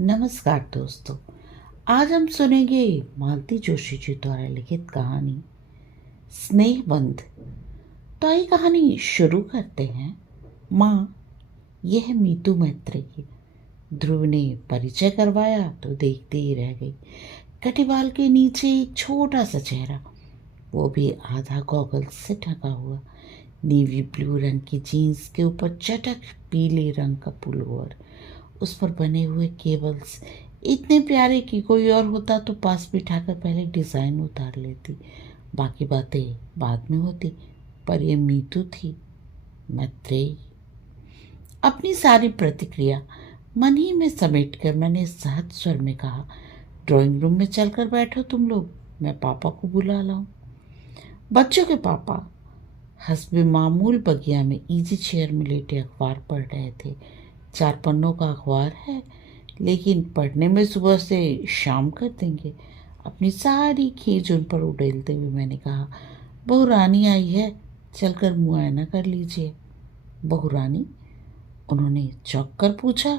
नमस्कार दोस्तों। आज हम सुनेंगे मालती जोशी जी द्वारा लिखित कहानी स्नेहबंध। तो आइए कहानी शुरू करते हैं। माँ, यह है मीतू मैत्रेयी। ध्रुव ने परिचय करवाया तो देखते ही रह गई। कटिवाल के नीचे एक छोटा सा चेहरा, वो भी आधा गॉगल्स से ढका हुआ। नेवी ब्लू रंग की जीन्स के ऊपर चटक पीले रंग का पुलोवर, उस पर बने हुए केबल्स इतने प्यारे कि कोई और होता तो पास बिठाकर पहले डिज़ाइन उतार लेती, बाकी बातें बाद में होती। पर यह मीतू थी, मैत्रेयी। अपनी सारी प्रतिक्रिया मन ही में समेटकर मैंने सहज स्वर में कहा, ड्राइंग रूम में चलकर बैठो तुम लोग, मैं पापा को बुला लाऊं। बच्चों के पापा हस्बे मामूल बगिया में इजी चेयर में लेटे अखबार पढ़ रहे थे। 4 पन्नों का अखबार है, लेकिन पढ़ने में सुबह से शाम कर देंगे। अपनी सारी खीज उन पर उड़ेलते हुए मैंने कहा, बहू रानी आई है, चलकर मुआयना कर लीजिए। बहू रानी? उन्होंने चौंक कर पूछा,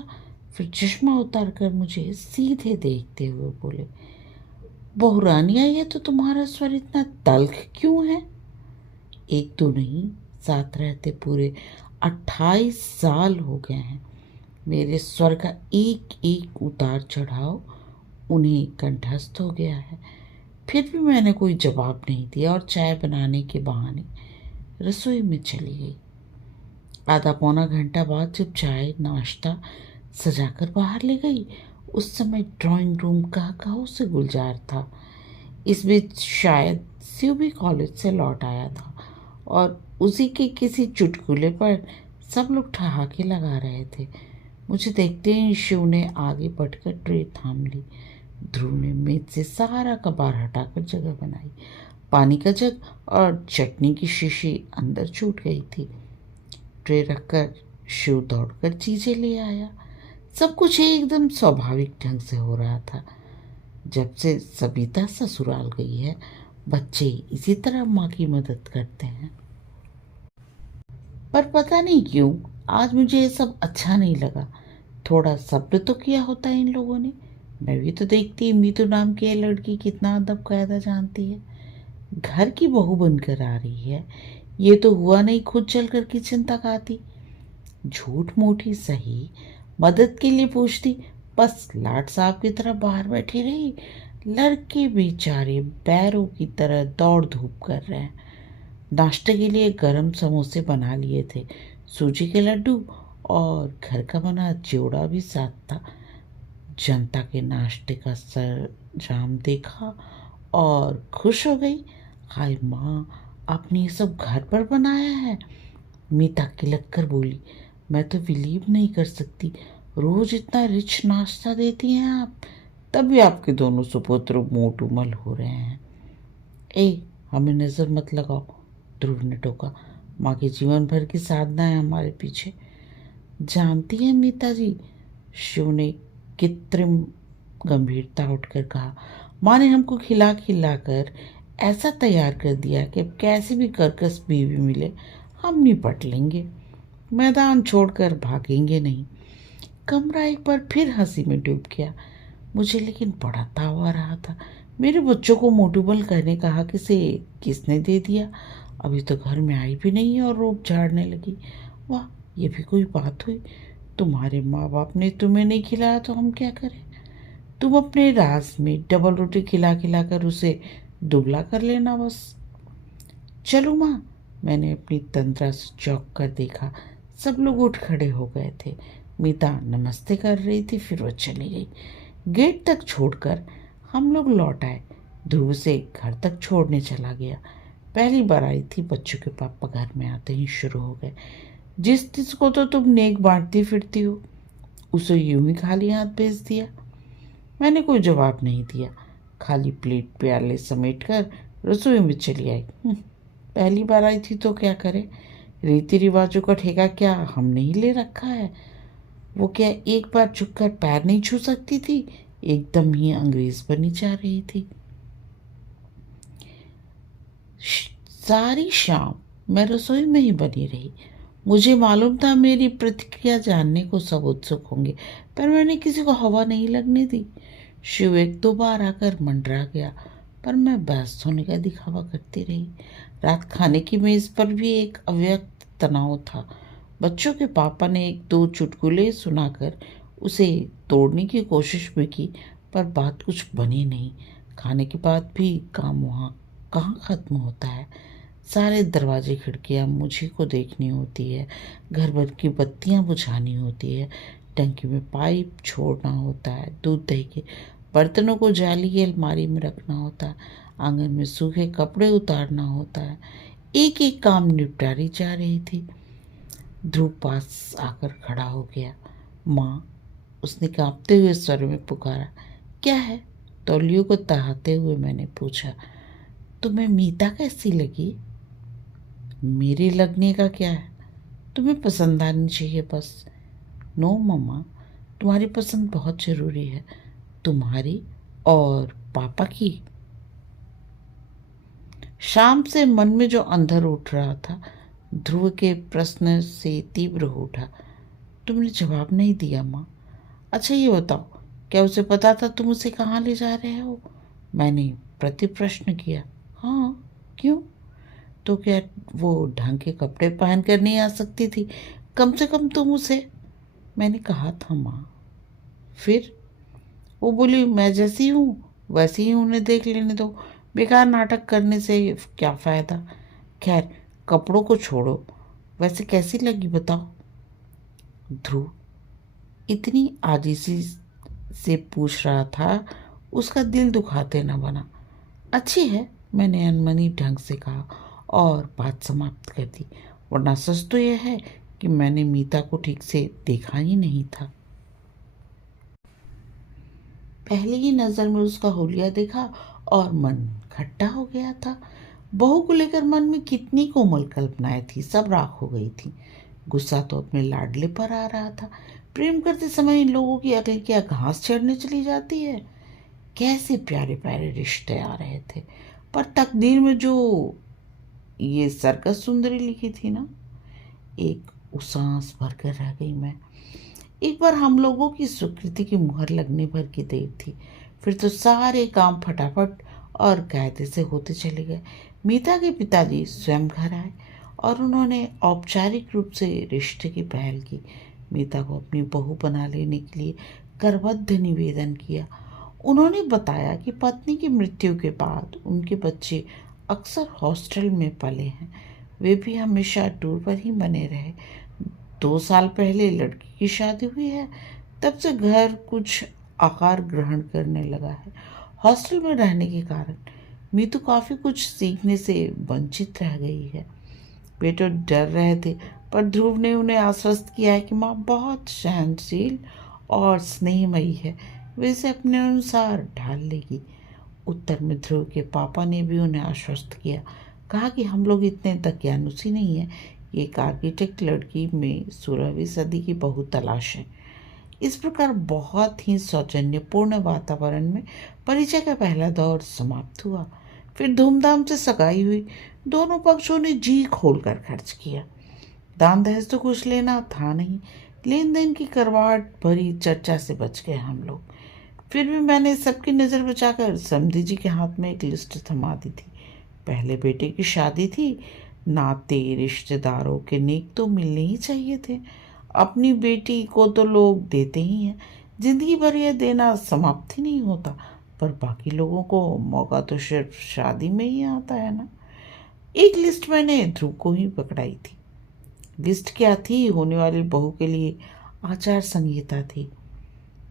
फिर चश्मा उतार कर मुझे सीधे देखते हुए बोले, बहू रानी आई है तो तुम्हारा स्वर इतना तल्ख क्यों है? एक दो नहीं, साथ रहते पूरे 28 साल हो गए हैं। मेरे स्वर का एक एक उतार चढ़ाव उन्हें कंठस्थ हो गया है। फिर भी मैंने कोई जवाब नहीं दिया और चाय बनाने के बहाने रसोई में चली गई। आधा पौना घंटा बाद जब चाय नाश्ता सजाकर बाहर ले गई, उस समय ड्राइंग रूम कहां से गुलजार था। इस बीच शायद शिव भी कॉलेज से लौट आया था और उसी के किसी चुटकुले पर सब लोग ठहाके लगा रहे थे। मुझे देखते ही शिव ने आगे बढ़कर ट्रे थाम ली। ध्रुव ने मेज से सारा कबाड़ हटाकर जगह बनाई। पानी का जग और चटनी की शीशी अंदर छूट गई थी। ट्रे रखकर शिव दौड़कर चीजें ले आया। सब कुछ एकदम स्वाभाविक ढंग से हो रहा था। जब से सविता ससुराल गई है, बच्चे इसी तरह माँ की मदद करते हैं। पर पता नहीं क्यों आज मुझे ये सब अच्छा नहीं लगा। थोड़ा सब्र तो किया होता है इन लोगों ने। मैं भी तो देखती मीतू नाम की ये लड़की कितना अदब कायदा जानती है। घर की बहू बनकर आ रही है, ये तो हुआ नहीं खुद चलकर किचन तक आती। झूठ मूठ ही सही, मदद के लिए पूछती, बस लाट साहब की तरह बाहर बैठी रही। लड़के बेचारे बैरों की तरह दौड़ धूप कर रहे हैं। नाश्ते के लिए गरम समोसे बना लिए थे, सूजी के लड्डू और घर का बना चिवड़ा भी साथ था। जनता के नाश्ते का सरंजाम देखा और खुश हो गई। हाय माँ, आपने ये सब घर पर बनाया है? मीता किलक कर बोली, मैं तो बिलीव नहीं कर सकती, रोज इतना रिच नाश्ता देती हैं आप, तब भी आपके दोनों सुपुत्र मोटू मल हो रहे हैं। ए, हमें नजर मत लगाओ, ध्रुव ने टोका। माँ की जीवन भर की साधना है हमारे पीछे। जानती हैं मीता जी, शिव ने कृत्रिम गंभीरता उठकर कहा, माँ ने हमको खिला खिला कर ऐसा तैयार कर दिया कि अब कैसे भी कर्कश बीवी मिले हम निपट लेंगे, मैदान छोड़कर भागेंगे नहीं। कमरा एक बार फिर हंसी में डूब गया। मुझे लेकिन बड़ा ताव आ रहा था। मेरे बच्चों को मोटूबल कहने का हक इसे किसने दे दिया? अभी तो घर में आई भी नहीं और रोब झाड़ने लगी। वाह, ये भी कोई बात हुई। तुम्हारे माँ बाप ने तुम्हें नहीं खिलाया तो हम क्या करें? तुम अपने राज में डबल रोटी खिला खिला कर उसे दुबला कर लेना बस। चलो माँ, मैंने अपनी तंद्रा से चौंक कर देखा। सब लोग उठ खड़े हो गए थे। मीता नमस्ते कर रही थी, फिर वह चली गई। गेट तक छोड़कर हम लोग लौट आए। ध्रुव से घर तक छोड़ने चला गया। पहली बार आई थी, बच्चों के पापा घर में आते ही शुरू हो गए, जिसको तो तुम नेक बांटती फिरती हो, उसे यूं ही खाली हाथ भेज दिया। मैंने कोई जवाब नहीं दिया, खाली प्लेट प्याले समेट कर रसोई में चली आई। पहली बार आई थी तो क्या करे, रीति रिवाजों का ठेका क्या हमने ही ले रखा है? वो क्या एक बार झुककर पैर नहीं छू सकती थी? एकदम ही अंग्रेज बनी जा रही थी। सारी शाम मैं रसोई में ही बनी रही। मुझे मालूम था मेरी प्रतिक्रिया जानने को सब उत्सुक होंगे, पर मैंने किसी को हवा नहीं लगने दी। शिव एक दो बार आकर मंडरा गया, पर मैं बहस होने का दिखावा करती रही। रात खाने की मेज पर भी एक अव्यक्त तनाव था। बच्चों के पापा ने एक दो चुटकुले सुनाकर उसे तोड़ने की कोशिश भी की, पर बात कुछ बनी नहीं। खाने के बाद भी काम वहाँ कहाँ खत्म होता है। सारे दरवाजे खिड़कियाँ मुझी को देखनी होती है, घर भर की बत्तियाँ बुझानी होती है, टंकी में पाइप छोड़ना होता है, दूध दही के बर्तनों को जाली की अलमारी में रखना होता है, आंगन में सूखे कपड़े उतारना होता है। एक एक काम निपटारी जा रही थी। ध्रुव पास आकर खड़ा हो गया। माँ, उसने कांपते हुए स्वर में पुकारा। क्या है? तौलियों को तहाते हुए मैंने पूछा। तुम्हें मीता कैसी लगी? मेरे लगने का क्या है, तुम्हें पसंद आनी चाहिए बस। नो मम्मा, तुम्हारी पसंद बहुत ज़रूरी है, तुम्हारी और पापा की। शाम से मन में जो अंधर उठ रहा था ध्रुव के प्रश्न से तीव्र हो उठा। तुमने जवाब नहीं दिया माँ। अच्छा ये बताओ, क्या उसे पता था तुम उसे कहाँ ले जा रहे हो? मैंने प्रति प्रश्न किया। हाँ, क्यों? तो क्या वो ढंग के कपड़े पहन कर नहीं आ सकती थी? कम से कम तुम उसे। मैंने कहा था माँ। फिर? वो बोली, मैं जैसी हूँ वैसे ही उन्हें देख लेने दो, बेकार नाटक करने से क्या फ़ायदा। खैर, कपड़ों को छोड़ो, वैसे कैसी लगी बताओ? ध्रुव इतनी आजिज़ी से पूछ रहा था, उसका दिल दुखाते न बना। अच्छी है, मैंने अनमनी ढंग से कहा और बात समाप्त कर दी, वरना सच तो यह है कि मैंने मीता को ठीक से देखा ही नहीं था। पहली ही नज़र में उसका हुलिया देखा और मन खट्टा हो गया था। बहू को लेकर मन में कितनी कोमल कल्पनाएं थी, सब राख हो गई थी। गुस्सा तो अपने लाडले पर आ रहा था। प्रेम करते समय इन लोगों की अकल क्या घास चढ़ने चली जाती है। कैसे प्यारे प्यारे रिश्ते आ रहे थे, पर तकदीर में जो ये सर्कस सुंदरी लिखी थी ना, एक उसास भरकर रह गई मैं। एक बार हम लोगों की स्वीकृति की मुहर लगने भर की देर थी। फिर तो सारे काम फटाफट और कायदे से होते चले गए। मीता के पिताजी स्वयं घर आए और उन्होंने औपचारिक रूप से रिश्ते की पहल की। मीता को अपनी बहू बना लेने के लिए करबद्ध निवेदन किया। उन्होंने बताया कि पत्नी की मृत्यु के बाद उनके बच्चे अक्सर हॉस्टल में पले हैं, वे भी हमेशा टूर पर ही बने रहे। 2 साल पहले लड़की की शादी हुई है, तब से घर कुछ आकार ग्रहण करने लगा है। हॉस्टल में रहने के कारण मीतू काफ़ी कुछ सीखने से वंचित रह गई है। वे तो डर रहे थे, पर ध्रुव ने उन्हें आश्वस्त किया है कि माँ बहुत सहनशील और स्नेहमयी है, वे इसे अपने अनुसार ढाल लेगी। उत्तर में ध्रुव के पापा ने भी उन्हें आश्वस्त किया, कहा कि हम लोग इतने दकियानुसी नहीं हैं। एक आर्किटेक्ट लड़की में 16वीं सदी की बहू तलाश है। इस प्रकार बहुत ही सौजन्यपूर्ण वातावरण में परिचय का पहला दौर समाप्त हुआ। फिर धूमधाम से सगाई हुई। दोनों पक्षों ने जी खोलकर खर्च किया। दान दहेज तो कुछ लेना था नहीं, लेन देन की करवाहट भरी चर्चा से बच गए हम लोग। फिर भी मैंने सबकी नज़र बचाकर समधी जी के हाथ में एक लिस्ट थमा दी थी। पहले बेटे की शादी थी, नाते रिश्तेदारों के नेक तो मिलने ही चाहिए थे। अपनी बेटी को तो लोग देते ही हैं, जिंदगी भर यह देना समाप्त ही नहीं होता, पर बाकी लोगों को मौका तो सिर्फ शादी में ही आता है ना। एक लिस्ट मैंने ध्रुव को ही पकड़ाई थी। लिस्ट क्या थी? होने वाली बहू के लिए आचार संहिता थी।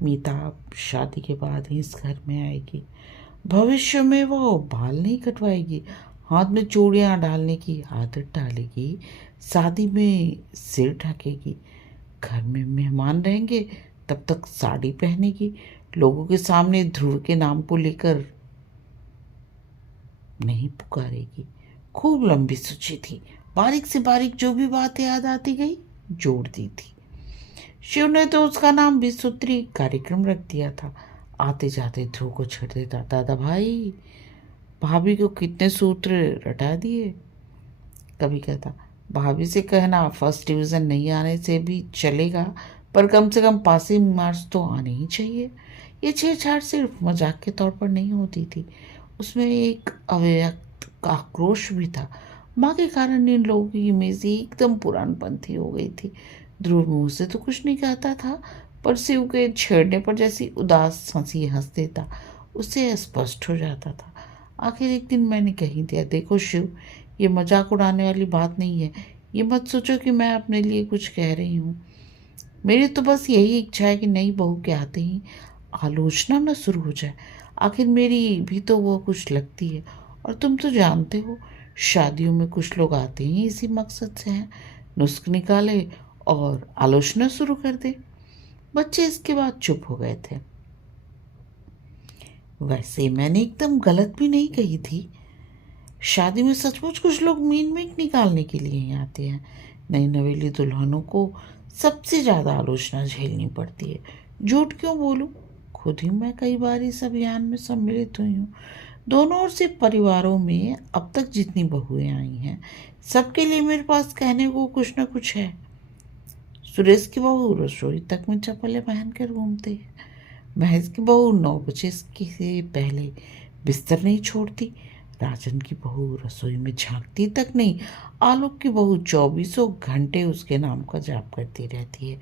मीता शादी के बाद ही इस घर में आएगी। भविष्य में वो बाल नहीं कटवाएगी, हाथ में चूड़ियाँ डालने की आदत डालेगी, शादी में सिर ढकेगी। घर में मेहमान रहेंगे तब तक साड़ी पहनेगी, लोगों के सामने ध्रुव के नाम को लेकर नहीं पुकारेगी। खूब लंबी सूची थी, बारीक से बारीक जो भी बात याद आती गई जोड़ दी थी। शिव ने तो उसका नाम विसूत्री कार्यक्रम रख दिया था। आते जाते ध्रुव को छेड़ देता, दादा भाई भाभी को कितने सूत्र रटा दिए। कभी कहता, भाभी से कहना फर्स्ट डिवीज़न नहीं आने से भी चलेगा, पर कम से कम पासिंग मार्क्स तो आने ही चाहिए। ये छेड़छाड़ सिर्फ मजाक के तौर पर नहीं होती थी, उसमें एक अव्यक्त आक्रोश भी था। माँ के कारण इन लोगों की इमेज एकदम पुरानपंथी हो गई थी। ध्रुव मुँह से तो कुछ नहीं कहता था, पर शिव के छेड़ने पर जैसी उदास हंसी हंस देता, उससे स्पष्ट हो जाता था। आखिर एक दिन मैंने कही दिया, देखो शिव, ये मजाक उड़ाने वाली बात नहीं है। ये मत सोचो कि मैं अपने लिए कुछ कह रही हूँ। मेरी तो बस यही इच्छा है कि नई बहू के आते ही आलोचना न शुरू हो जाए। आखिर मेरी भी तो वो कुछ लगती है, और तुम तो जानते हो, शादियों में कुछ लोग आते ही इसी मकसद से हैं, नुस्ख निकाले और आलोचना शुरू कर दे। बच्चे इसके बाद चुप हो गए थे। वैसे मैंने एकदम गलत भी नहीं कही थी। शादी में सचमुच कुछ लोग मीन मीट निकालने के लिए ही आते हैं। नई नवेली दुल्हनों को सबसे ज़्यादा आलोचना झेलनी पड़ती है। झूठ क्यों बोलूं, खुद ही मैं कई बार इस अभियान में सम्मिलित हुई हूँ। दोनों ओर से परिवारों में अब तक जितनी बहुएं आई हैं, सबके लिए मेरे पास कहने को कुछ न कुछ है। सुरेश की बहू रसोई तक में चप्पलें पहन कर घूमती है। महेश की बहू 9 बजे से पहले बिस्तर नहीं छोड़ती। राजन की बहू रसोई में झांकती तक नहीं। आलोक की बहू 24 घंटे उसके नाम का जाप करती रहती है।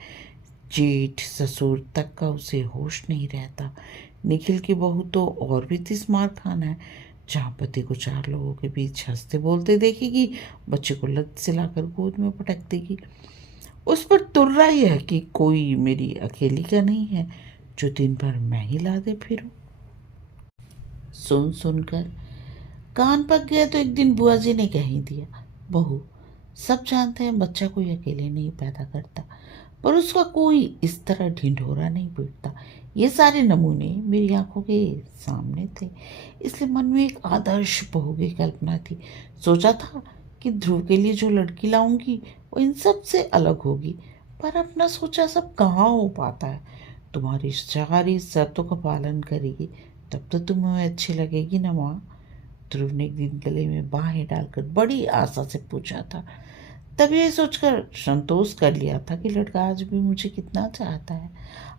जेठ ससुर तक का उसे होश नहीं रहता। निखिल की बहू तो और भी तिस्मार खाना है। जहाँ पति को 4 लोगों के बीच हंसते बोलते देखेगी, बच्चे को लत से लाकर गोद में पटक देगी। उस पर तुर्रा ही है कि कोई मेरी अकेली का नहीं है जो दिन भर मैं ही लादे फिरूं। सुन सुनकर कान पक गया तो एक दिन बुआ जी ने कह ही दिया, बहू, सब जानते हैं बच्चा कोई अकेले नहीं पैदा करता, पर उसका कोई इस तरह ढिंढोरा नहीं पीटता। ये सारे नमूने मेरी आंखों के सामने थे, इसलिए मन में एक आदर्श बहू की कल्पना थी। सोचा था कि ध्रुव के लिए जो लड़की लाऊंगी वो इन सब से अलग होगी, पर अपना सोचा सब कहाँ हो पाता है। तुम्हारी सारी शर्तों का पालन करेगी तब तो तुम्हें अच्छी लगेगी ना माँ। ध्रुव ने एक दिन गले में बाहें डालकर बड़ी आशा से पूछा था। तब ये सोचकर संतोष कर लिया था कि लड़का आज भी मुझे कितना चाहता है।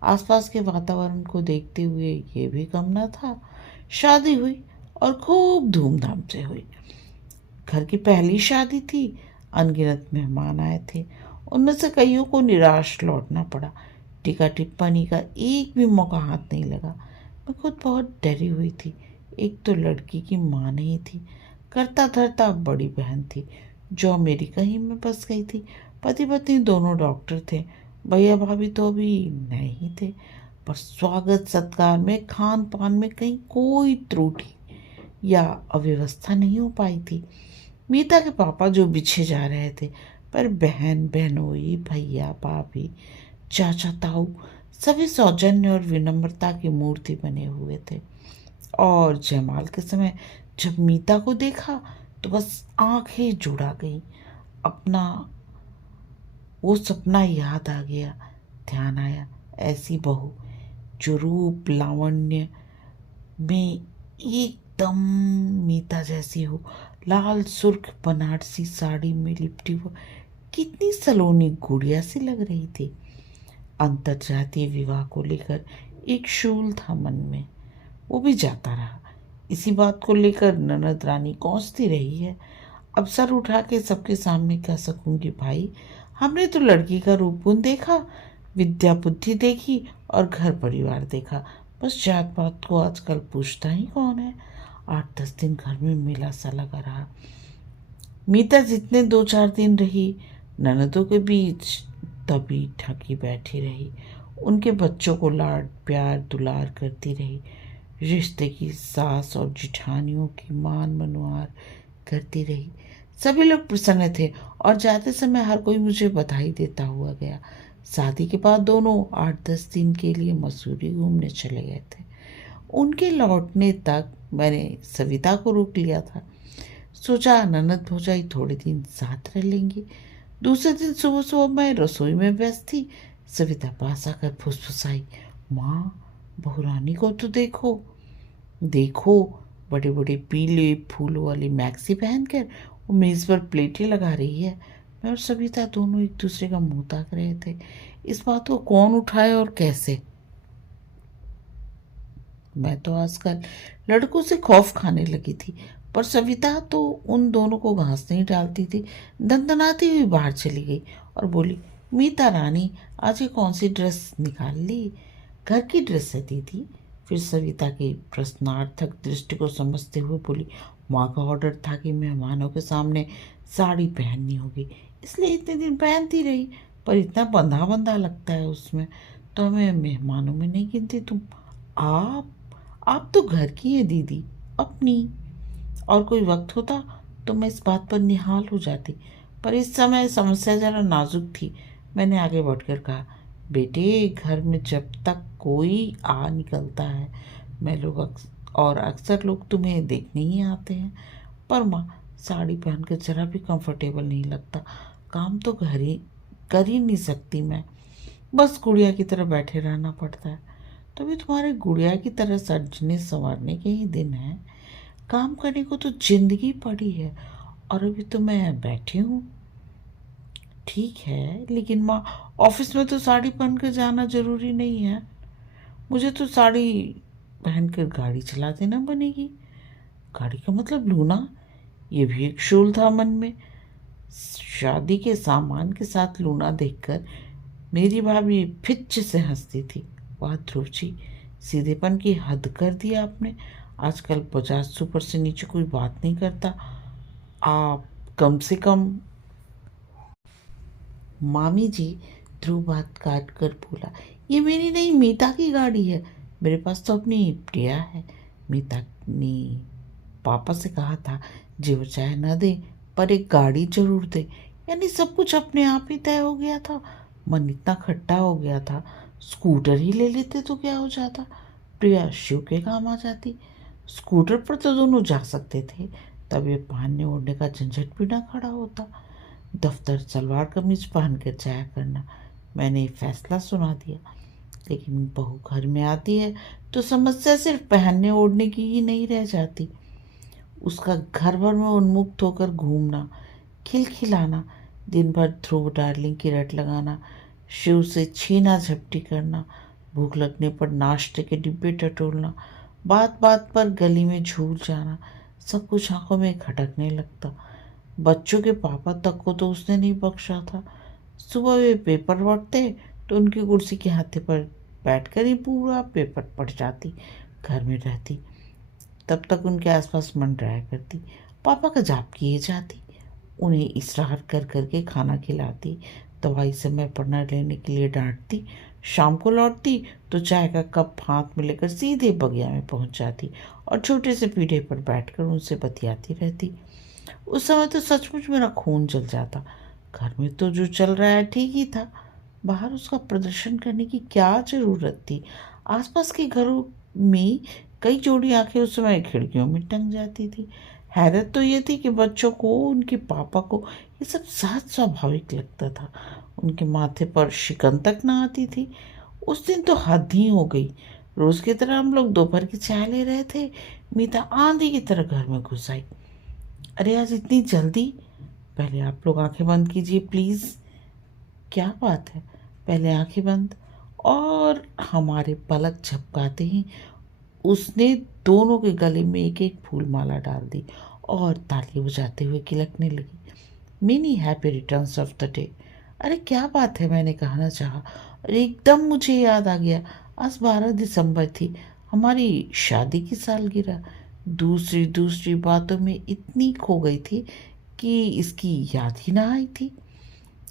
आसपास के वातावरण को देखते हुए ये भी कम न था। शादी हुई और खूब धूमधाम से हुई। घर की पहली शादी थी। अनगिनत मेहमान आए थे, उनमें से कईयों को निराश लौटना पड़ा। टीका टिप्पणी का एक भी मौका हाथ नहीं लगा। मैं खुद बहुत डरी हुई थी। एक तो लड़की की माँ नहीं थी, करता धरता बड़ी बहन थी जो मेरी कहीं में बस गई थी। पति पत्नी दोनों डॉक्टर थे। भैया भाभी तो अभी नए ही थे, पर स्वागत सत्कार में, खान पान में कहीं कोई त्रुटि या अव्यवस्था नहीं हो पाई थी। मीता के पापा जो बिछे जा रहे थे, पर बहन बहनोई, भैया भाभी, चाचा ताऊ सभी सौजन्य और विनम्रता की मूर्ति बने हुए थे। और जयमाल के समय जब मीता को देखा तो बस आंखें जुड़ा गई। अपना वो सपना याद आ गया। ध्यान आया, ऐसी बहू जो रूप लावण्य में एकदम मीता जैसी हो, लाल सुर्ख बनारसी साड़ी में लिपटी हुई, कितनी सलोनी गुड़िया सी लग रही थी। अंतर्जातीय विवाह को लेकर एक शूल था मन में, वो भी जाता रहा। इसी बात को लेकर ननद रानी कोसती रही है। अब सर उठा के सबके सामने कह सकूंगी, भाई हमने तो लड़की का रूप गुण देखा, विद्या बुद्धि देखी और घर परिवार देखा, बस जात पात को आजकल पूछता ही कौन है। 8-10 दिन घर में मेला सा लगा रहा। मीता जितने 2-4 दिन रही, ननदों के बीच दबी ढकी बैठी रही। उनके बच्चों को लाड प्यार दुलार करती रही। रिश्ते की सास और जिठानियों की मान मनुआर करती रही। सभी लोग प्रसन्न थे और जाते समय हर कोई मुझे बधाई देता हुआ गया। शादी के बाद दोनों 8-10 दिन के लिए मसूरी घूमने चले गए थे। उनके लौटने तक मैंने सविता को रोक लिया था। सोचा ननद भौजाई थोड़े दिन साथ रह लेंगी। दूसरे दिन सुबह सुबह मैं रसोई में व्यस्त थी। सविता पास आकर फुसफुसाई, माँ बहुरानी को तो देखो देखो, बड़े बड़े पीले फूलों वाली मैक्सी पहनकर वो मेज पर प्लेटें लगा रही है। मैं और सविता दोनों एक दूसरे का मुंह ताक रहे थे। इस बात को कौन उठाए और कैसे? मैं तो आजकल लड़कों से खौफ खाने लगी थी, पर सविता तो उन दोनों को घास नहीं डालती थी। दंदनाती हुई बाहर चली गई और बोली, मीता रानी, आज ये कौन सी ड्रेस निकाल ली? घर की ड्रेस है दीदी। फिर सविता की प्रश्नार्थक दृष्टि को समझते हुए बोली, माँ का ऑर्डर था कि मेहमानों के सामने साड़ी पहननी होगी, इसलिए इतने दिन पहनती रही, पर इतना बंधा बंधा लगता है उसमें, तो हमें मेहमानों में नहीं गिनती तुम। आप आप तो घर की हैं दीदी, अपनी। और कोई वक्त होता तो मैं इस बात पर निहाल हो जाती, पर इस समय समस्या जरा नाजुक थी। मैंने आगे बढ़कर कहा, बेटे, घर में जब तक कोई आ निकलता है, मैं लोग और अक्सर लोग तुम्हें देखने ही आते हैं, पर माँ, साड़ी पहनकर जरा भी कंफर्टेबल नहीं लगता। काम तो घर ही कर ही नहीं सकती मैं, बस गुड़िया की तरह बैठे रहना पड़ता है। तो अभी तुम्हारे गुड़िया की तरह सजने संवारने के ही दिन हैं। काम करने को तो जिंदगी पड़ी है, और अभी तो मैं बैठी हूँ। ठीक है, लेकिन माँ, ऑफिस में तो साड़ी पहन कर जाना जरूरी नहीं है। मुझे तो साड़ी पहनकर गाड़ी चला देना बनेगी। गाड़ी का मतलब लूना? ये भी एक शूल था मन में। शादी के सामान के साथ लूना देखकर मेरी भाभी फिच से हंसती थी। वाह ध्रुव जी, सीधेपन की हद कर दी आपने। आजकल 50 सुपर से नीचे कोई बात नहीं करता। आप कम से कम। मामी जी, ध्रुव बात काट कर बोला, ये मेरी नहीं, मीता की गाड़ी है। मेरे पास तो अपनी प्रिया है। मीता ने पापा से कहा था, जी वो चाहे न दे, पर एक गाड़ी जरूर दे। यानी सब कुछ अपने आप ही तय हो गया था। मन इतना खट्टा हो गया था, स्कूटर ही ले लेते तो क्या हो जाता। प्रिया शिव के काम आ जाती। स्कूटर पर तो दोनों जा सकते थे, तब ये पहनने ओढ़ने का झंझट भी ना खड़ा होता। दफ्तर सलवार कमीज पहन कर जाया करना। मैंने फैसला सुना दिया। लेकिन बहू घर में आती है तो समस्या सिर्फ पहनने ओढ़ने की ही नहीं रह जाती। उसका घर भर में उन्मुक्त होकर घूमना, खिलखिलाना, दिन भर ध्रुव डार्लिंग की रट लगाना, शिव से छीना झपटी करना, भूख लगने पर नाश्ते के डिब्बे टटोलना, बात बात पर गली में झूल जाना, सब कुछ आंखों में खटकने लगता। बच्चों के पापा तक को तो उसने नहीं बख्शा था। सुबह वे पेपर पढ़ते तो उनकी कुर्सी के हाथे पर बैठकर ही पूरा पेपर पढ़ जाती। घर में रहती तब तक उनके आसपास मंडराया करती, पापा का जाप किए जाती, उन्हें इसरार कर करके खाना खिलाती, दवाई समय पर न लेने के लिए डांटती। शाम को लौटती तो चाय का कप हाथ में लेकर सीधे बगिया में पहुंच जाती और छोटे से पीढ़े पर बैठकर उनसे बतियाती रहती। उस समय तो सचमुच मेरा खून जल जाता। घर में तो जो चल रहा है ठीक ही था, बाहर उसका प्रदर्शन करने की क्या जरूरत थी। आसपास के घरों में कई जोड़ी आंखें उस समय खिड़कियों में टंग जाती थी। हैरत तो ये थी कि बच्चों को, उनके पापा को ये सब सहज स्वाभाविक लगता था। उनके माथे पर शिकन तक ना आती थी। उस दिन तो हद ही हो गई। रोज की तरह हम लोग दोपहर की चाय ले रहे थे, मीता आंधी की तरह घर में घुस आई। अरे आज इतनी जल्दी? पहले आप लोग आंखें बंद कीजिए प्लीज़। क्या बात है? पहले आंखें बंद। और हमारे पलक झपकाते ही उसने दोनों के गले में एक एक फूल माला डाल दी और ताली बजाते हुए किलकने लगी। Many happy returns of the day. अरे क्या बात है, मैंने कहना चाहा। अरे एकदम मुझे याद आ गया, आज 12 दिसंबर थी, हमारी शादी की सालगिरह। दूसरी दूसरी बातों में इतनी खो गई थी कि इसकी याद ही ना आई थी।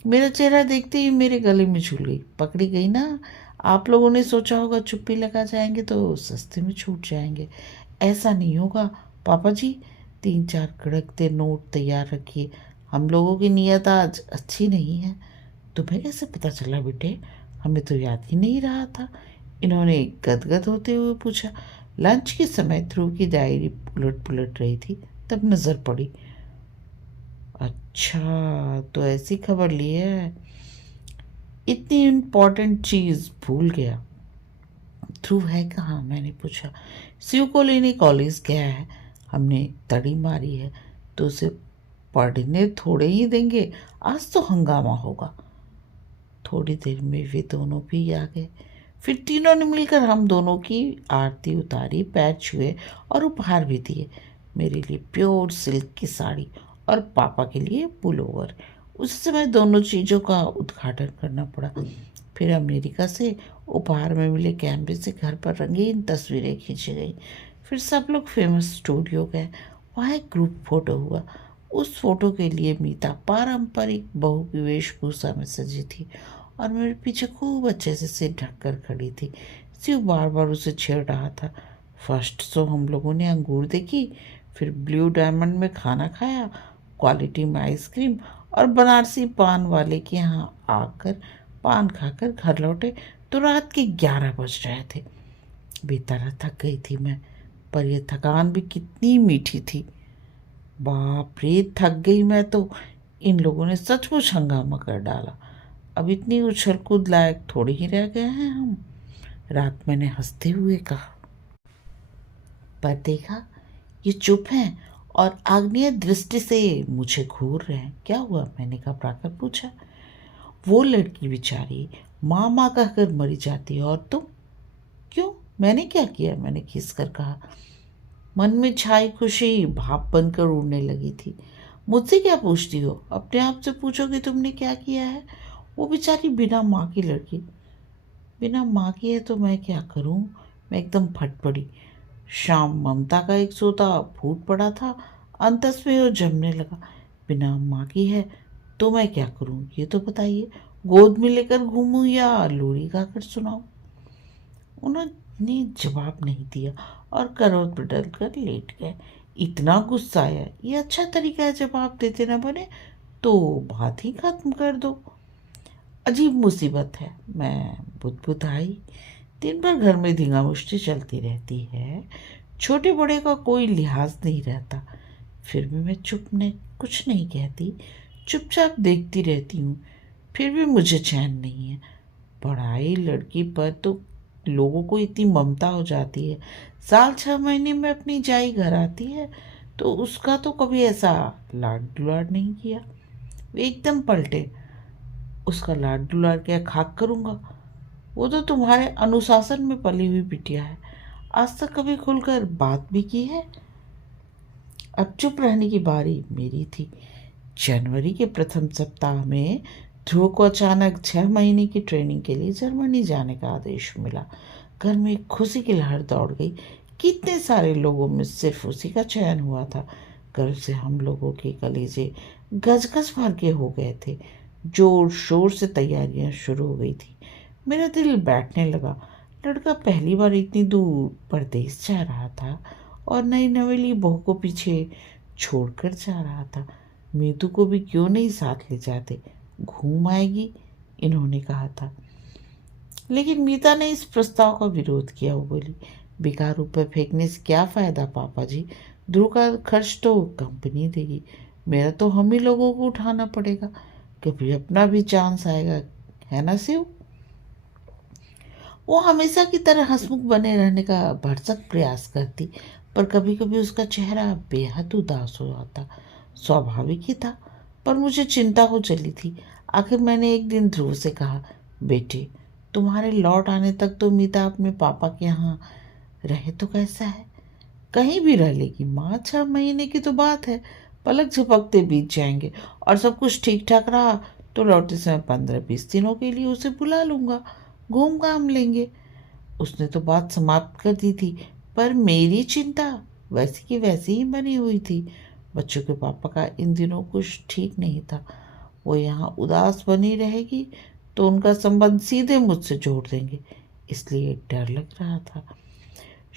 मेरा चेहरा देखते ही मेरे गले में झूल गई, पकड़ी गई ना। आप लोगों ने सोचा होगा चुप्पी लगा जाएंगे तो सस्ते में छूट जाएंगे। ऐसा नहीं होगा पापा जी। 3-4 कड़कते नोट तैयार रखिए, हम लोगों की नीयत आज अच्छी नहीं है। तुम्हें कैसे पता चला बेटे? हमें तो याद ही नहीं रहा था। इन्होंने गदगद होते हुए पूछा। लंच के समय ध्रुव की डायरी उलट पुलट रही थी, तब नजर पड़ी। अच्छा, तो ऐसी खबर ली है? इतनी इम्पोर्टेंट चीज भूल गया। ध्रुव है कहाँ? मैंने पूछा। शिव को लेने कॉलेज गया है। हमने तड़ी मारी है तो उसे पढ़ने थोड़े ही देंगे, आज तो हंगामा होगा। थोड़ी देर में वे दोनों भी आ गए। फिर तीनों ने मिलकर हम दोनों की आरती उतारी, पैर छुए और उपहार भी दिए। मेरे लिए प्योर सिल्क की साड़ी और पापा के लिए पुलोवर। उस समय दोनों चीज़ों का उद्घाटन करना पड़ा। फिर अमेरिका से उपहार में मिले कैमरे से घर पर रंगीन तस्वीरें खींची गई। फिर सब लोग फेमस स्टूडियो गए, वहाँ एक ग्रुप फोटो हुआ। उस फोटो के लिए मीता पारंपरिक बहू की वेशभूषा में सजी थी और मेरे पीछे खूब अच्छे से सिर ढककर खड़ी थी। शिव बार बार उसे छेड़ रहा था। फर्स्ट शो हम लोगों ने अंगूर देखी, फिर ब्लू डायमंड में खाना खाया, क्वालिटी में आइसक्रीम, और बनारसी पान वाले के यहाँ आकर पान खाकर घर लौटे तो रात के 11 बज रहे थे। बेचारा थक गई थी मैं, पर यह थकान भी कितनी मीठी थी। बाप रे, थक गई मैं तो। इन लोगों ने सचमुच हंगामा कर डाला। अब इतनी उछल कूद लायक थोड़ी ही रह गए हैं हम, रात मैंने हंसते हुए कहा। पर देखा ये चुप हैं और आग्नेय दृष्टि से मुझे घूर रहे हैं। क्या हुआ, मैंने घबराकर पूछा। वो लड़की बेचारी माँ माँ कहकर मरी जाती है, और तुम? क्यों, मैंने क्या किया, मैंने खींच कर कहा। मन में छाई खुशी भाप बनकर उड़ने लगी थी। मुझसे क्या पूछती हो, अपने आप से पूछो कि तुमने क्या किया है। वो बेचारी बिना माँ की लड़की, बिना माँ की है तो मैं क्या करूँ। मैं एकदम फट पड़ी। शाम ममता का एक सोता फूट पड़ा था, अंतस में वो जमने लगा। बिना माँ की है तो मैं क्या करूँ, ये तो बताइए। गोद में लेकर घूमूं या लोरी गाकर सुनाऊं। उन्होंने जवाब नहीं दिया और करवट बदल कर लेट गए। इतना गुस्सा आया, ये अच्छा तरीका है, जवाब देते न बने तो बात ही खत्म कर दो। अजीब मुसीबत है, मैं बुदबुदाई। दिन भर घर में धींगा मुश्ती चलती रहती है, छोटे बड़े का कोई लिहाज नहीं रहता। फिर भी मैं कुछ नहीं कहती, चुपचाप देखती रहती हूँ। फिर भी मुझे चैन नहीं है। पढ़ाई लड़की पर तो लोगों को इतनी ममता हो जाती है। साल 6 महीने में अपनी जाई घर आती है तो उसका तो कभी ऐसा लाड दुलार नहीं किया। वे एकदम पलटे। उसका लाड दुलार क्या खाक करूँगा। वो तो तुम्हारे अनुशासन में पली हुई बिटिया है, आज तक कभी खुलकर बात भी की है। अब चुप रहने की बारी मेरी थी। जनवरी के प्रथम सप्ताह में ध्रुव को अचानक 6 महीने की ट्रेनिंग के लिए जर्मनी जाने का आदेश मिला। घर में खुशी की लहर दौड़ गई। कितने सारे लोगों में सिर्फ उसी का चयन हुआ था। गर्व से हम लोगों के कलेजे गजगज भर के हो गए थे। जोर शोर से तैयारियां शुरू हो गई थी। मेरा दिल बैठने लगा। लड़का पहली बार इतनी दूर परदेश जा रहा था और नई नवेली बहू को पीछे छोड़कर जा रहा था। मीतू को भी क्यों नहीं साथ ले जाते, घूम आएगी, इन्होंने कहा था। लेकिन मीता ने इस प्रस्ताव का विरोध किया। वो बोली, बेकार रुपए फेंकने से क्या फ़ायदा पापा जी, ध्रुव का खर्च तो कंपनी देगी, मेरा तो हम ही लोगों को उठाना पड़ेगा। कभी अपना भी चांस आएगा, है ना शिव। वो हमेशा की तरह हंसमुख बने रहने का भरसक प्रयास करती, पर कभी कभी उसका चेहरा बेहद उदास हो जाता। स्वाभाविक ही था, पर मुझे चिंता हो चली थी। आखिर मैंने एक दिन ध्रुव से कहा, बेटे, तुम्हारे लौट आने तक तो मीता अपने पापा के यहाँ रहे तो कैसा है। कहीं भी रह लेगी माँ, 6 महीने की तो बात है, पलक झपकते बीत जाएंगे। और सब कुछ ठीक ठाक रहा तो लौटते समय 15-20 दिनों के लिए उसे बुला लूँगा, घूम घाम लेंगे। उसने तो बात समाप्त कर दी थी, पर मेरी चिंता वैसी की वैसी ही बनी हुई थी। बच्चों के पापा का इन दिनों कुछ ठीक नहीं था। वो यहाँ उदास बनी रहेगी तो उनका संबंध सीधे मुझसे जोड़ देंगे, इसलिए डर लग रहा था।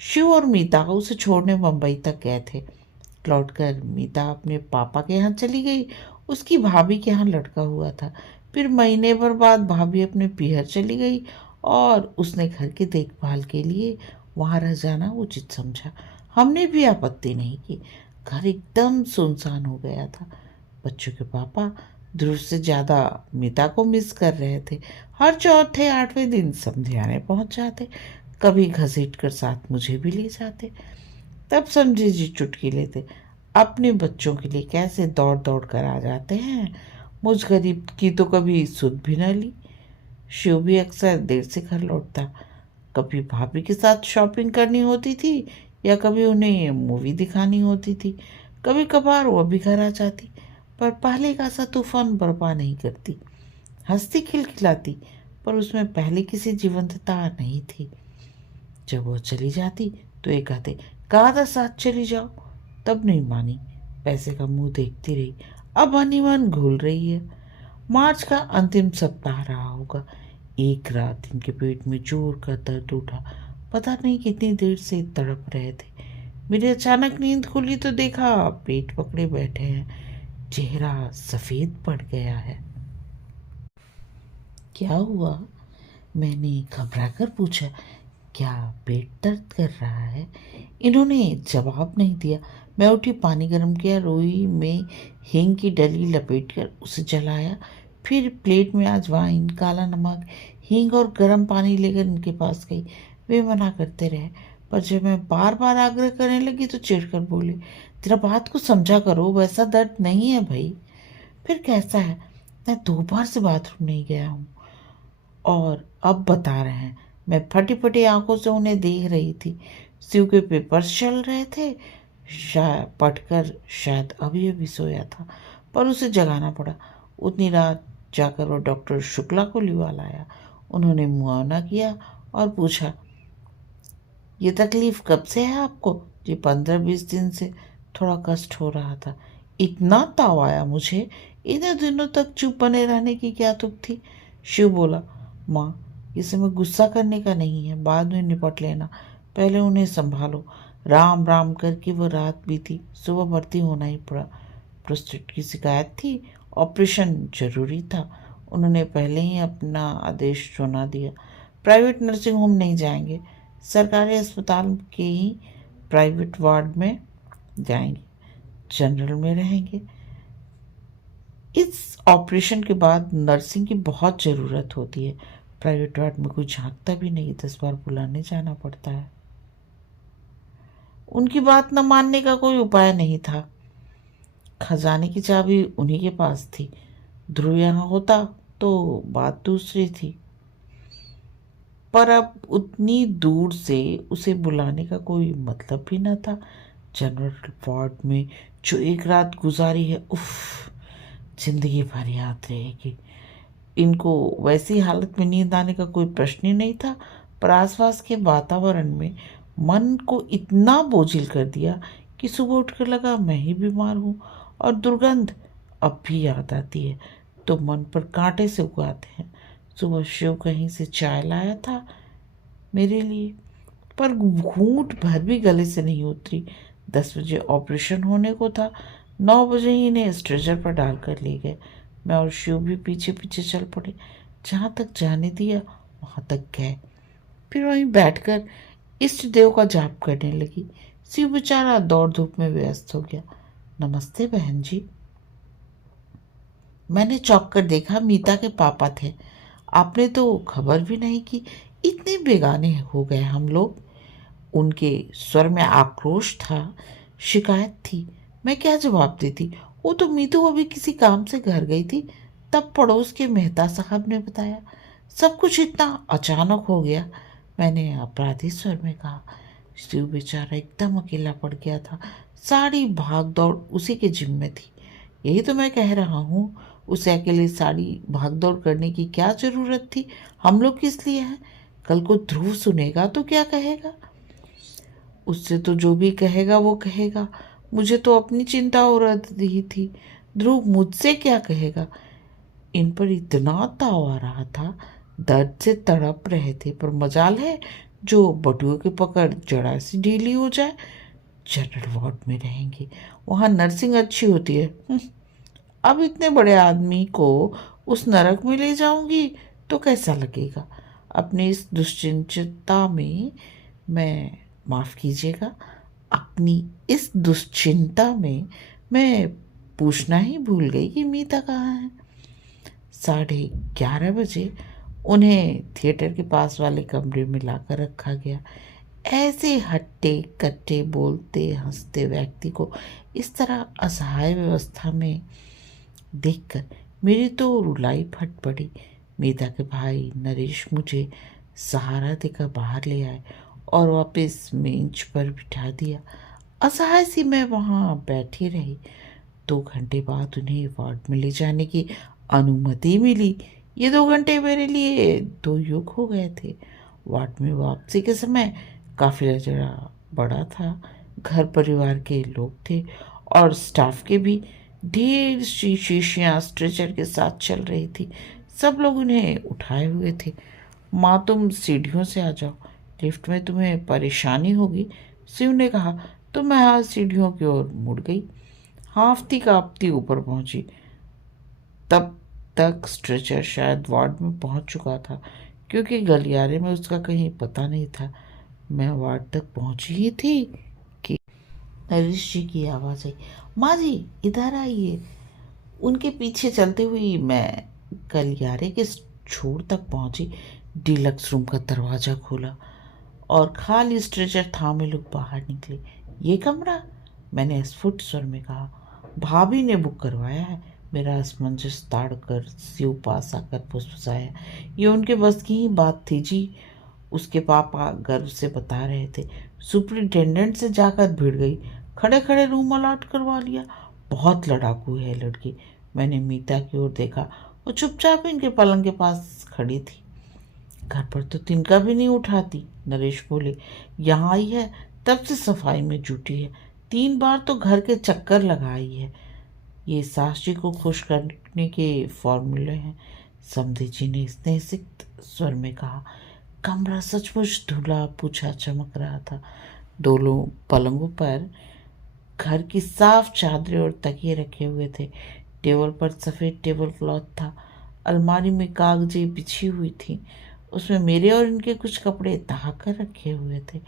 शिव और मीता उसे छोड़ने मुंबई तक गए थे। लौटकर मीता अपने पापा के यहाँ चली गई। उसकी भाभी के यहाँ लड़का हुआ था। फिर महीने भर बाद भाभी अपने पीहर चली गई और उसने घर की देखभाल के लिए वहाँ रह जाना उचित समझा। हमने भी आपत्ति नहीं की। घर एकदम सुनसान हो गया था। बच्चों के पापा ध्रुव से ज़्यादा मीता को मिस कर रहे थे। हर चौथे 8वें दिन समझाने पहुँच जाते, कभी घसीट कर साथ मुझे भी ले जाते। तब समझे जी चुटकी लेते। अपने बच्चों के लिए कैसे दौड़ दौड़ कर आ जाते हैं। मुझ गरीब की तो कभी सुध भी न ली। शिव भी अक्सर देर से घर लौटता। कभी भाभी के साथ शॉपिंग करनी होती थी या कभी उन्हें मूवी दिखानी होती थी। कभी कभार वो भी घर आ जाती, पर पहले का सा तूफान बर्पा नहीं करती। हंसती खिलखिलाती, पर उसमें पहले किसी जीवंतता नहीं थी। जब वो चली जाती तो ये कहते, कहा था साथ चली जाओ। तब नहीं मानी, पैसे का मुंह देखती रही। अब हनीमून घूल रही है। मार्च का अंतिम सप्ताह रहा होगा। एक रात इनके पेट में जोर का दर्द उठा। पता नहीं कितनी देर से तड़प रहे थे। मेरी अचानक नींद खुली तो देखा पेट पकड़े बैठे हैं। चेहरा सफेद पड़ गया है। क्या हुआ? मैंने घबरा कर पूछा। क्या पेट दर्द कर रहा है? इन्होंने जवाब नहीं दिया। मैं उठी, पानी गर्म किया, रोई में हींग की डली लपेट कर उसे जलाया। फिर प्लेट में अजवाइन, काला नमक, हींग और गर्म पानी लेकर इनके पास गई। वे मना करते रहे, पर जब मैं बार बार आग्रह करने लगी तो चिढ़कर बोले, तेरा बात को समझा करो, वैसा दर्द नहीं है भाई। फिर कैसा है? मैं 2 बार से बाथरूम नहीं गया हूँ। और अब बता रहे हैं। मैं फटी फटी आंखों से उन्हें देख रही थी। शिव के पेपर्स चल रहे थे। शायद पढ़कर शायद अभी अभी सोया था, पर उसे जगाना पड़ा। उतनी रात जाकर वो डॉक्टर शुक्ला को लिवा लाया। उन्होंने मुआयना किया और पूछा, ये तकलीफ कब से है आपको? जी 15-20 दिन से। थोड़ा कष्ट हो रहा था। इतना ताव आया मुझे। इतने दिनों तक चुप बने रहने की क्या तुक थी? शिव बोला, माँ, ये समय गुस्सा करने का नहीं है, बाद में निपट लेना, पहले उन्हें संभालो। राम राम करके वो रात बीती। सुबह भर्ती होना ही पड़ा। प्रोस्टेट की शिकायत थी, ऑपरेशन जरूरी था। उन्होंने पहले ही अपना आदेश सुना दिया। प्राइवेट नर्सिंग होम नहीं जाएंगे, सरकारी अस्पताल के ही प्राइवेट वार्ड में जाएंगे, जनरल में रहेंगे। इस ऑपरेशन के बाद नर्सिंग की बहुत ज़रूरत होती है। प्राइवेट वार्ड में कोई झांकता भी नहीं, 10 बार बुलाने जाना पड़ता है। उनकी बात न मानने का कोई उपाय नहीं था। खजाने की चाबी उन्हीं के पास थी। ध्रुव यहाँ होता तो बात दूसरी थी, पर अब उतनी दूर से उसे बुलाने का कोई मतलब भी न था। जनरल वार्ड में जो एक रात गुजारी है, उफ, जिंदगी भर याद रहेगी। इनको वैसी हालत में नींद आने का कोई प्रश्न ही नहीं था, पर आसपास के वातावरण में मन को इतना बोझिल कर दिया कि सुबह उठकर लगा मैं ही बीमार हूँ। और दुर्गंध अब भी याद आती है तो मन पर कांटे से उगाते हैं। सुबह शिव कहीं से चाय लाया था मेरे लिए, पर घूंट भर भी गले से नहीं उतरी। 10 बजे ऑपरेशन होने को था। 9 बजे ही इन्हें स्ट्रेचर पर डालकर ले गए। मैं और शिव भी पीछे पीछे चल पड़े। जहाँ तक जाने दिया वहाँ तक गए। फिर वहीं बैठकर इष्ट देव का जाप करने लगी। शिव बेचारा दौड़ धूप में व्यस्त हो गया। नमस्ते बहन जी। मैंने चौंक कर देखा, मीता के पापा थे। आपने तो खबर भी नहीं की, इतने बेगाने हो गए हम लोग। उनके स्वर में आक्रोश था, शिकायत थी। मैं क्या जवाब देती? वो तो मीतू अभी किसी काम से घर गई थी, तब पड़ोस के मेहता साहब ने बताया। सब कुछ इतना अचानक हो गया, मैंने अपराधी स्वर में कहा। शिव बेचारा एकदम अकेला पड़ गया था। सारी भाग दौड़ उसी के जिम्मे थी। यही तो मैं कह रहा हूँ, उसे अकेले सारी भाग दौड़ करने की क्या जरूरत थी? हम लोग किस लिए हैं? कल को ध्रुव सुनेगा तो क्या कहेगा? उससे तो जो भी कहेगा वो कहेगा। मुझे तो अपनी चिंता हो रही थी, ध्रुव मुझसे क्या कहेगा? इन पर इतना ताव आ रहा था, दर्द से तड़प रहे थे, पर मजाल है जो बटुओं की पकड़ जरा सी ढीली हो जाए। जनरल वार्ड में रहेंगे, वहाँ नर्सिंग अच्छी होती है। अब इतने बड़े आदमी को उस नरक में ले जाऊंगी तो कैसा लगेगा? अपनी इस दुश्चिंता में मैं, माफ़ कीजिएगा, अपनी इस दुश्चिंता में मैं पूछना ही भूल गई कि मीता कहाँ है। 11:30 बजे उन्हें थिएटर के पास वाले कमरे में लाकर रखा गया। ऐसे हट्टे कट्टे बोलते हंसते व्यक्ति को इस तरह असहाय व्यवस्था में देखकर मेरी तो रुलाई फट पड़ी। मीता के भाई नरेश मुझे सहारा देकर बाहर ले आए और वापस बेंच पर बिठा दिया। असहाय सी मैं वहाँ बैठी रही। 2 घंटे बाद उन्हें वार्ड में ले जाने की अनुमति मिली। ये 2 घंटे मेरे लिए 2 युग हो गए थे। वार्ड में वापसी के समय काफिला जरा बड़ा था। घर परिवार के लोग थे और स्टाफ के भी। ढेर सी शीशियाँ स्ट्रेचर के साथ चल रही थी। सब लोग उन्हें उठाए हुए थे। माँ तुम सीढ़ियों से आ जाओ, लिफ्ट में तुम्हें परेशानी होगी, शिव ने कहा। तो मैं हाँ सीढ़ियों की ओर मुड़ गई। हाफती कांपती ऊपर पहुंची। तब तक स्ट्रेचर शायद वार्ड में पहुंच चुका था, क्योंकि गलियारे में उसका कहीं पता नहीं था। मैं वार्ड तक पहुंची ही थी कि नरेश जी की आवाज़ आई, माँ जी इधर आइए। उनके पीछे चलते हुई मैं गलियारे के छोर तक पहुंची। डीलक्स रूम का दरवाज़ा खोला और खाली स्ट्रेचर थामे लोग बाहर निकले। ये कमरा, मैंने स्फुट स्वर में कहा। भाभी ने बुक करवाया है, मेरा असमंजस ताड़ कर शिव पास आकर फुसफुसाया। ये उनके बस की ही बात थी जी, उसके पापा गर्व से बता रहे थे। सुपरिटेंडेंट से जाकर भिड़ गई, खड़े खड़े रूम अलाट करवा लिया। बहुत लड़ाकू है लड़की। मैंने मीता की ओर देखा, वो चुपचाप इनके पलंग के पास खड़ी थी। घर पर तो तिनका भी नहीं उठाती। नरेश बोले, यहाँ आई है तब से सफाई में जुटी है, 3 बार तो घर के चक्कर लगाई है। ये सास जी को खुश करने के फॉर्मूले हैं, समधी जी ने स्नेहसिक्त स्वर में कहा। कमरा सचमुच धुला पूछा चमक रहा था। दोनों पलंगों पर घर की साफ चादरें और तकिए रखे हुए थे। टेबल पर सफ़ेद टेबल क्लॉथ था। अलमारी में कागजें बिछी हुई थी, उसमें मेरे और इनके कुछ कपड़े तहा कर रखे हुए थे।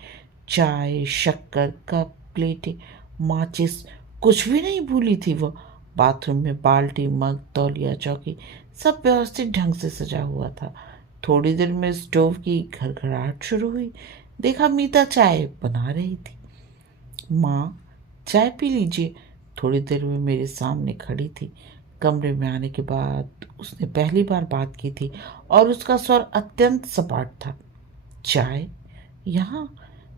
चाय, शक्कर, कप, प्लेटें, माचिस, कुछ भी नहीं भूली थी वो। बाथरूम में बाल्टी, मग, तौलिया, चौकी सब व्यवस्थित ढंग से सजा हुआ था। थोड़ी देर में स्टोव की घरघराहट शुरू हुई। देखा मीता चाय बना रही थी। माँ चाय पी लीजिए। थोड़ी देर में मेरे सामने खड़ी थी। कमरे में आने के बाद उसने पहली बार बात की थी और उसका स्वर अत्यंत सपाट था। चाय यहाँ?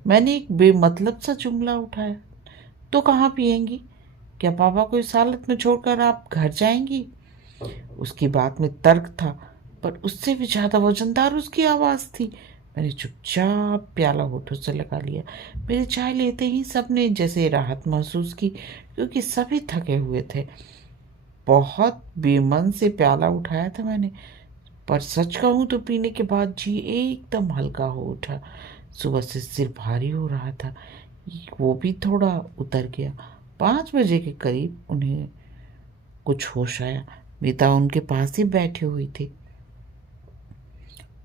मैंने एक बेमतलब सा जुमला उठाया। तो कहाँ पिएंगी? क्या पापा को इस हालत में छोड़कर आप घर जाएंगी? उसकी बात में तर्क था, पर उससे भी ज्यादा वजनदार उसकी आवाज़ थी। मैंने चुपचाप प्याला होठों से लगा लिया। मेरी चाय लेते ही सबने जैसे राहत महसूस की, क्योंकि सभी थके हुए थे। बहुत बेमन से प्याला उठाया था मैंने, पर सच कहूँ तो पीने के बाद जी एकदम हल्का हो उठा। सुबह से सिर भारी हो रहा था, वो भी थोड़ा उतर गया। 5 बजे के करीब उन्हें कुछ होश आया। मीता उनके पास ही बैठी हुई थी।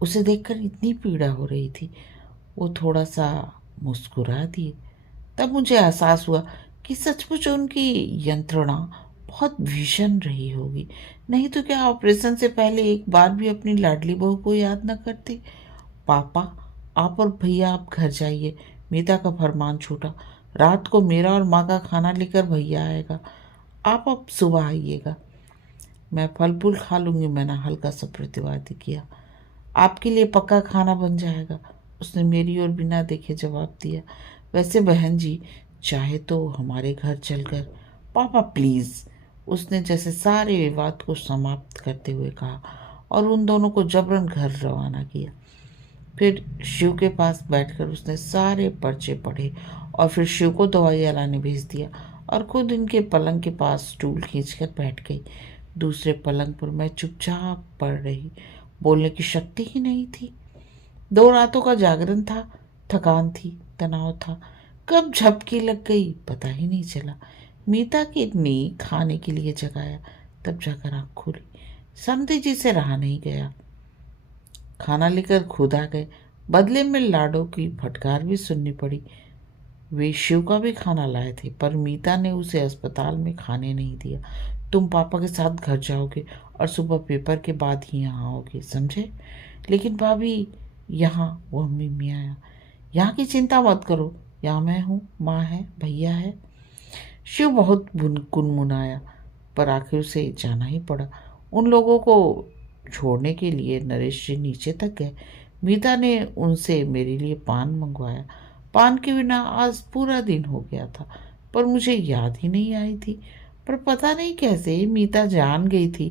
उसे देखकर इतनी पीड़ा हो रही थी। वो थोड़ा सा मुस्कुरा दिए। तब मुझे एहसास हुआ कि सचमुच उनकी यंत्रणा बहुत भीषण रही होगी। नहीं तो क्या ऑपरेशन से पहले एक बार भी अपनी लाडली बहू को याद न करती। पापा, आप और भैया आप घर जाइए। मीता का फरमान छूटा। रात को मेरा और माँ का खाना लेकर भैया आएगा। आप अब सुबह आइएगा। मैं फल फूल खा लूंगी, मैंने हल्का सा प्रतिवाद किया। आपके लिए पक्का खाना बन जाएगा, उसने मेरी ओर बिना देखे जवाब दिया। वैसे बहन जी, चाहे तो हमारे घर चलकर। पापा प्लीज़, उसने जैसे सारे विवाद को समाप्त करते हुए कहा और उन दोनों को जबरन घर रवाना किया। फिर शिव के पास बैठकर उसने सारे पर्चे पढ़े और फिर शिव को दवाइयाँ लाने भेज दिया और खुद इनके पलंग के पास स्टूल खींचकर बैठ गई। दूसरे पलंग पर मैं चुपचाप पड़ रही। बोलने की शक्ति ही नहीं थी। 2 रातों का जागरण था, थकान थी, तनाव था। कब झपकी लग गई पता ही नहीं चला। मीता ने खाने के लिए जगाया, तब जाकर आँख खुली। समधी जी से रहा नहीं गया, खाना लेकर खुद आ गए। बदले में लाडो की फटकार भी सुननी पड़ी। वे शिव का भी खाना लाए थे, पर मीता ने उसे अस्पताल में खाने नहीं दिया। तुम पापा के साथ घर जाओगे और सुबह पेपर के बाद ही यहाँ आओगे, समझे? लेकिन भाभी, यहाँ वो मियाँ, यहाँ की चिंता मत करो, यहाँ मैं हूँ, माँ है, भैया है। शिव बहुत गुनगुनाया, पर आखिर उसे जाना ही पड़ा। उन लोगों को छोड़ने के लिए नरेश जी नीचे तक गए। मीता ने उनसे मेरे लिए पान मंगवाया। पान के बिना आज पूरा दिन हो गया था, पर मुझे याद ही नहीं आई थी। पर पता नहीं कैसे मीता जान गई थी,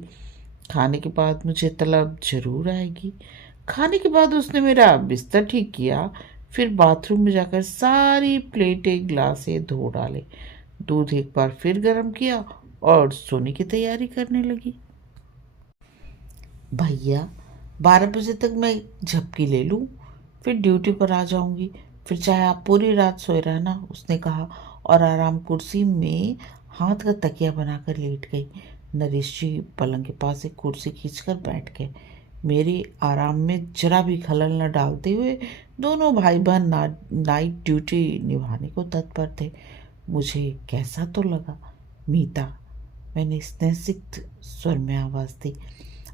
खाने के बाद मुझे तलब जरूर आएगी। खाने के बाद उसने मेरा बिस्तर ठीक किया, फिर बाथरूम में जाकर सारी प्लेटें गिलासें धो डाले। दूध एक बार फिर गर्म किया और सोने की तैयारी करने लगी। भैया, 12 बजे तक मैं झपकी ले लूँ, फिर ड्यूटी पर आ जाऊंगी। फिर चाहे आप पूरी रात सोए रहना, उसने कहा और आराम कुर्सी में हाथ का तकिया बनाकर लेट गई। नरेश जी पलंग के पास एक कुर्सी खींचकर बैठ गए। मेरे आराम में जरा भी खलल न डालते हुए दोनों भाई बहन नाइट ड्यूटी निभाने को तत्पर थे। मुझे कैसा तो लगा। मीता, मैंने स्नेहसिक्त स्वर में आवाज़ दी।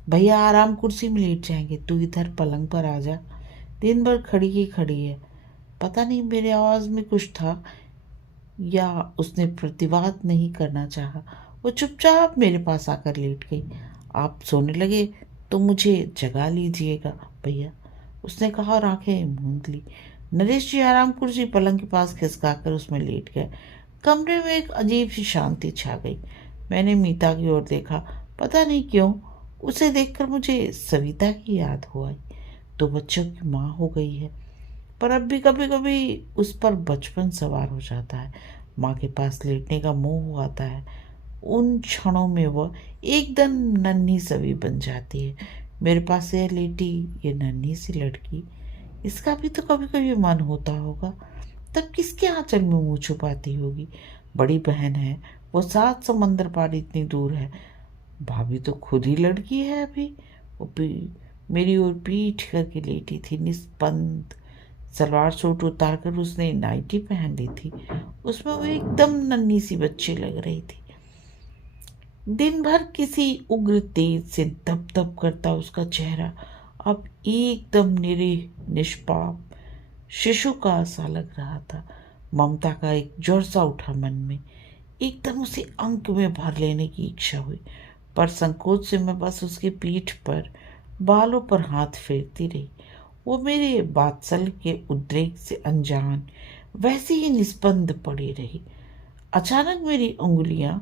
भैया आराम कुर्सी में लेट जाएंगे, तू इधर पलंग पर आ जा। दिन भर खड़ी ही खड़ी है। पता नहीं मेरे आवाज़ में कुछ था या उसने प्रतिवाद नहीं करना चाहा। वो चुपचाप मेरे पास आकर लेट गई। आप सोने लगे तो मुझे जगा लीजिएगा भैया, उसने कहा और आंखें मूंद ली। नरेश जी आराम कुर्सी पलंग के पास खिसकाकर उसमें लेट गए। कमरे में एक अजीब सी शांति छा गई। मैंने मीता की ओर देखा। पता नहीं क्यों उसे देखकर मुझे सविता की याद हो आई। 2 बच्चों की माँ हो गई है, पर अब भी कभी कभी उस पर बचपन सवार हो जाता है। माँ के पास लेटने का मोह आता है। उन क्षणों में वह एकदम नन्ही सवी बन जाती है। मेरे पास यह लेटी, ये नन्ही सी लड़की, इसका भी तो कभी कभी मन होता होगा। तब किसके आंचल में मुंह छुपाती होगी। बड़ी बहन है, वो 7 समंदर पार इतनी दूर है। भाभी तो खुद ही लड़की है अभी। वो मेरी ओर पीठ करके लेटी थी, निस्पंद। सलवार सूट उतार कर उसने नाइटी पहन ली थी। उसमें वो एकदम नन्ही सी बच्ची लग रही थी। दिन भर किसी उग्र तेज से दप दप करता उसका चेहरा अब एकदम निरीह निष्पाप शिशु का सा लग रहा था। ममता का एक जोर सा उठा मन में, एकदम उसे अंक में भर लेने की इच्छा हुई, पर संकोच से मैं बस उसकी पीठ पर बालों पर हाथ फेरती रही। वो मेरे वात्सल्य के उद्रेक से अनजान वैसे ही निस्पंद पड़ी रही। अचानक मेरी उंगलियां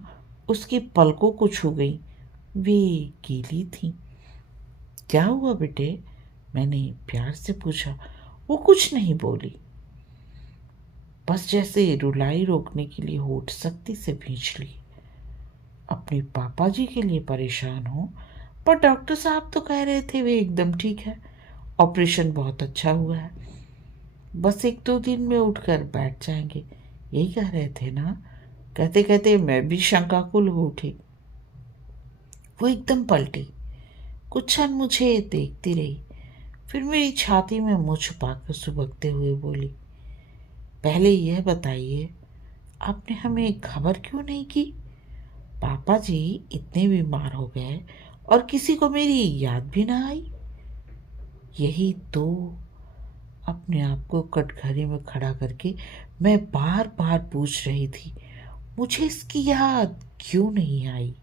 उसकी पलकों को छू गई। वे गीली थीं। क्या हुआ बेटे, मैंने प्यार से पूछा। वो कुछ नहीं बोली, बस जैसे रुलाई रोकने के लिए होठ सख्ती से भींच ली। अपने पापा जी के लिए परेशान हो, पर डॉक्टर साहब तो कह रहे थे वे एकदम ठीक है, ऑपरेशन बहुत अच्छा हुआ है, बस 1-2 दिन में उठकर बैठ जाएंगे, यही कह रहे थे ना। कहते कहते मैं भी शंकाकुल हो उठी। वो एकदम पलटी, कुछ क्षण मुझे देखती रही, फिर मेरी छाती में मुँह छुपाकर सुबकते हुए बोली, पहले यह बताइए आपने हमें खबर क्यों नहीं की। पापा जी इतने बीमार हो गए और किसी को मेरी याद भी ना आई। यही तो। अपने आप को कटघरे में खड़ा करके मैं बार बार पूछ रही थी, मुझे इसकी याद क्यों नहीं आई।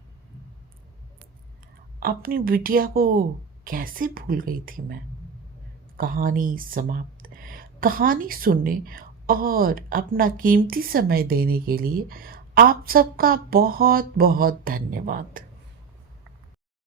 अपनी बिटिया को कैसे भूल गई थी मैं। कहानी समाप्त। कहानी सुनने और अपना कीमती समय देने के लिए आप सबका बहुत बहुत धन्यवाद।